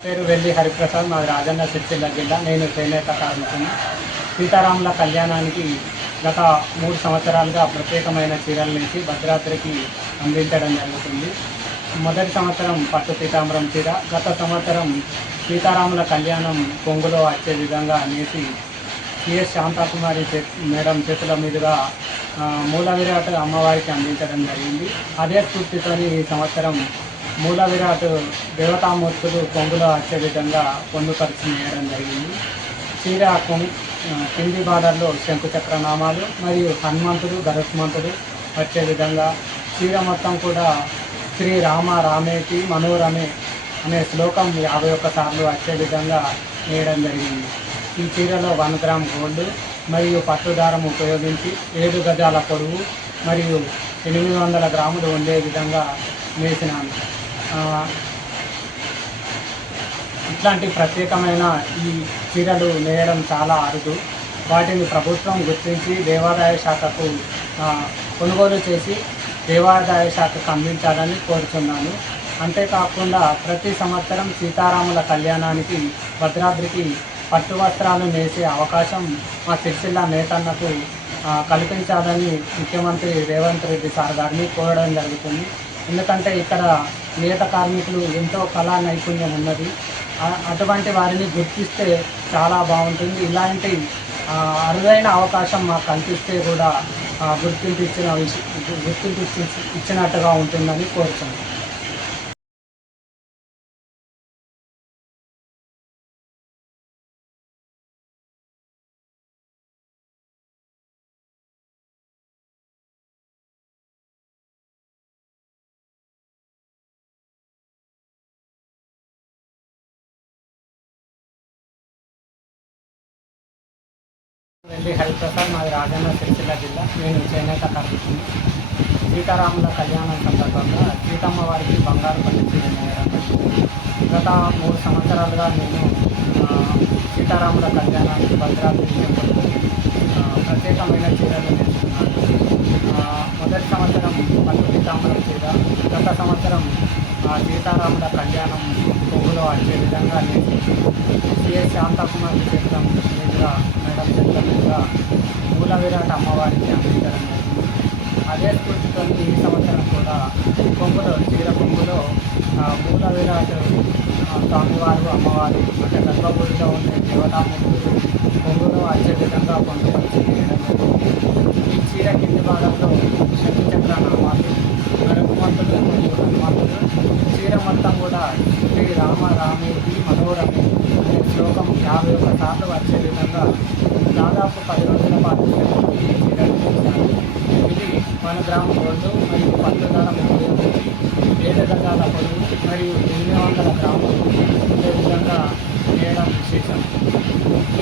పేరు వెల్లి హరిప్రసాద్, మాది రాజన్న సిరిసిల్ల జిల్లా. నేను చేనేత కార్మికుని. సీతారాముల కళ్యాణానికి గత 3 సంవత్సరాలుగా ప్రత్యేకమైన చీరల నుంచి భద్రాద్రికి అందించడం జరుగుతుంది. మొదటి సంవత్సరం పట్టు పీతాంబరం చీర, గత సంవత్సరం సీతారాముల కళ్యాణం కొంగులో వచ్చే విధంగా నేసి సిఎస్ శాంతాకుమారి మేడం చేతుల మీదుగా మూల విరాట్ అమ్మవారికి అందించడం జరిగింది. అదే స్ఫూర్తితోని ఈ సంవత్సరం మూల విరాట్ దేవతామూర్తులు కొంగులో వచ్చే విధంగా పొందుపరిచి వేయడం జరిగింది. చీర కింది బార్డర్లో శంకుచక్రనామాలు మరియు హనుమంతుడు గరుత్మంతుడు వచ్చే విధంగా, చీర మొత్తం కూడా శ్రీ రామ రామేతి మనోరమే అనే శ్లోకం 51 సార్లు వచ్చే విధంగా వేయడం జరిగింది. ఈ చీరలో 1 గ్రామ్ గోల్డ్ మరియు పట్టుదారం ఉపయోగించి 7 గజాల పొడవు మరియు 800 గ్రాములు ఉండే విధంగా వేసినాను. ఇట్లాంటి ప్రత్యేకమైన ఈ చీరలు నేయడం చాలా అరుదు. వాటిని ప్రభుత్వం గుర్తించి దేవాదాయ శాఖకు కొనుగోలు చేసి దేవాదాయ శాఖకు అందించాలని కోరుతున్నాను. అంతేకాకుండా ప్రతి సంవత్సరం సీతారాముల కళ్యాణానికి భద్రాద్రికి పట్టు వస్త్రాలు నేసే అవకాశం మా సిరిసిల్ల నేతన్నకు కల్పించాలని ముఖ్యమంత్రి రేవంత్ రెడ్డి సార్ గారిని కోరడం జరుగుతుంది. ఎందుకంటే ఇక్కడ నేత కార్మికులు ఎంతో కళా నైపుణ్యం ఉన్నది. అటువంటి వారిని గుర్తిస్తే చాలా బాగుంటుంది. ఇలాంటి అరుదైన అవకాశం మాకు కల్పిస్తే కూడా గుర్తింపు ఇచ్చినట్టుగా ఉంటుందని కోరుతున్నాను. వెల్లి హరిప్రసాద్, మాది రాజన్న సిరిసిల్ల జిల్లా. నేను చేనేత కార్మికుని. సీతారాముల కళ్యాణం సందర్భంగా సీతమ్మ వారికి బంగారు పల్లి చీర నేయడం. గత 3 సంవత్సరాలుగా నేను సీతారాముల కళ్యాణానికి భద్రాద్రి టెంపుల్కు ప్రత్యేకమైన చీరలు నేర్చుకున్నాను. మొదటి సంవత్సరం పట్టు పీతాంబరం చీర, గత సంవత్సరం సీతారాముల కళ్యాణం కొంగులో వచ్చే విధంగా నేర్చి సిఎస్ శాంతాకుమారి చేతుల మీదుగా మేడం చేతుల మీదుగా మూల విరాట్ అమ్మవారికి అందించడం జరిగింది. అదే స్ఫూర్తితో ఈ సంవత్సరం కూడా చీర కొంగులో మూల విరాట్ స్వామివారు అమ్మవారు అంటే గర్భగుడిలో ఉండే దేవతామూర్తులు కొంగులో వచ్చే విధంగా పొందుపరిచి వేయడం జరిగింది. ఈ చీర కింది భాగంలో శంకుచక్ర నామాలు, గరుత్మంతుడు మరియు హనుమంతుడు, చీర మొత్తం కూడా శ్రీ రామ రామేతి మనోరమే అనే శ్లోకం 51 సార్లు వచ్చే విధంగా దాదాపు 10 రోజుల పాటు ఈ చీరలు చేశాను. ఇది 1 గ్రామ్ గోల్డ్ మరియు పట్టుదారం ఉపయోగించి 7 గజాల పొడవు మరియు 800 గ్రాములు ఉండే విధంగా వేయడం విశేషం.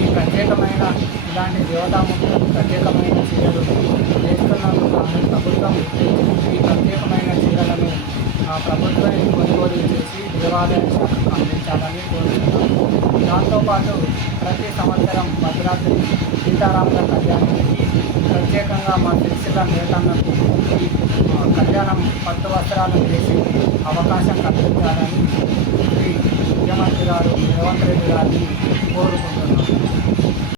ఈ ప్రత్యేకమైన ఇలాంటి దేవతామూర్తులు ప్రత్యేకమైన చీరలు వేస్తున్నందుకు ప్రభుత్వం ఈ ప్రత్యేకమైన చీరలను ప్రభుత్వం కొనుగోలు చేసి దేవాదాయ శాఖకు అందించాలని కోరుతున్నాను. దాంతోపాటు ప్రతి సంవత్సరం భద్రాద్రి సీతారాముల కళ్యాణానికి ప్రత్యేకంగా మా సిరిసిల్ల నేతన్నకు ఈ కళ్యాణం పట్టు వస్త్రాలు వేసి అవకాశం కల్పించాలని శ్రీ ముఖ్యమంత్రి గారు రేవంత్ రెడ్డి గారిని కోరుకుంటున్నాను.